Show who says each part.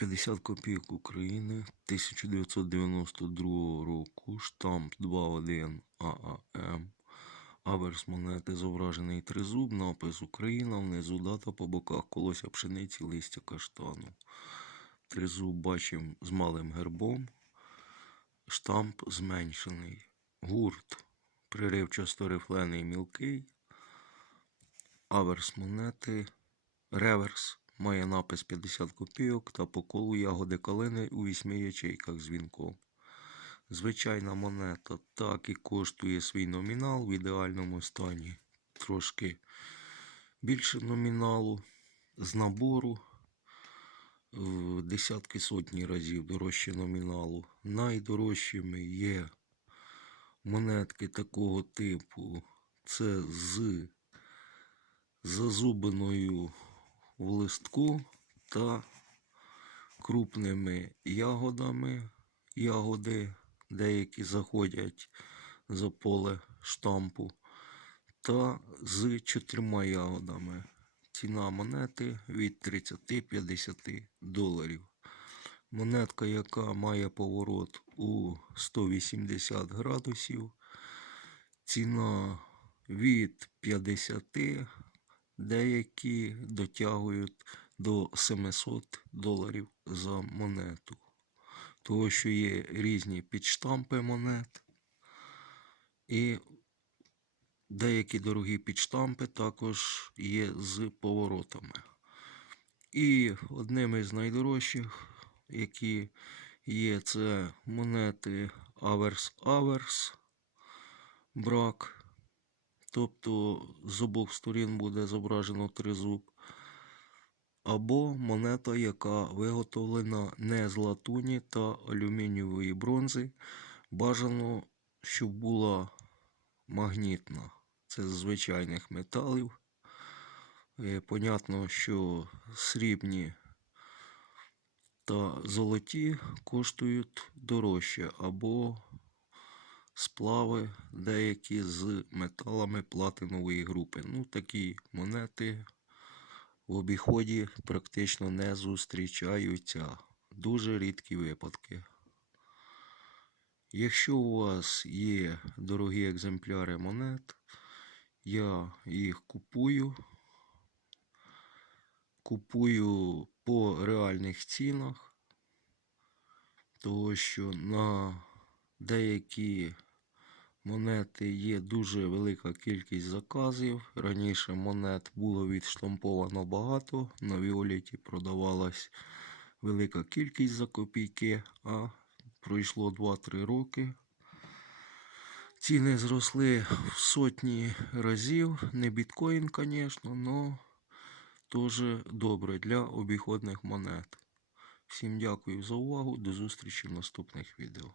Speaker 1: 50 копійок України 1992 року, штамп 21 ААМ, аверс монети зображений тризуб, напис Україна, внизу дата по боках, колося пшениці, листя каштану. Тризуб бачимо з малим гербом, штамп зменшений. Гурт. Приривчасто рифлений мілкий, аверс монети, реверс має напис 50 копійок та по колу ягоди калини у вісьми ячейках з вінком. Звичайна монета так і коштує свій номінал в ідеальному стані. Трошки більше номіналу з набору в десятки сотні разів дорожче номіналу. Найдорожчими є монетки такого типу. Це з зазубиною в листку та крупними ягодами. Ягоди деякі заходять за поле штампу. Та з чотирма ягодами. Ціна монети від 30-50 доларів. Монетка, яка має поворот у 180 градусів. Ціна від 50, деякі дотягують до 700 доларів за монету. Тому що є різні підштампи монет. І деякі дорогі підштампи також є з поворотами. І одним із найдорожчих, які є, це монети Аверс Аверс брак. Тобто з обох сторін буде зображено тризуб. Або монета, яка виготовлена не з латуні та алюмінієвої бронзи. Бажано, щоб була магнітна. Це з звичайних металів. Е, Понятно, що срібні та золоті коштують дорожче, або сплави деякі з металами платинової групи. Ну, такі монети в обіході практично не зустрічаються. Дуже рідкі випадки. Якщо у вас є дорогі екземпляри монет, я їх купую. Купую по реальних цінах, тому що на деякі монети є дуже велика кількість заказів. Раніше монет було відштамповано багато, на Віолеті продавалась велика кількість за копійки, а пройшло 2-3 роки. Ціни зросли в сотні разів. Не біткоін, звісно, але теж добре для обіходних монет. Всім дякую за увагу. До зустрічі в наступних відео.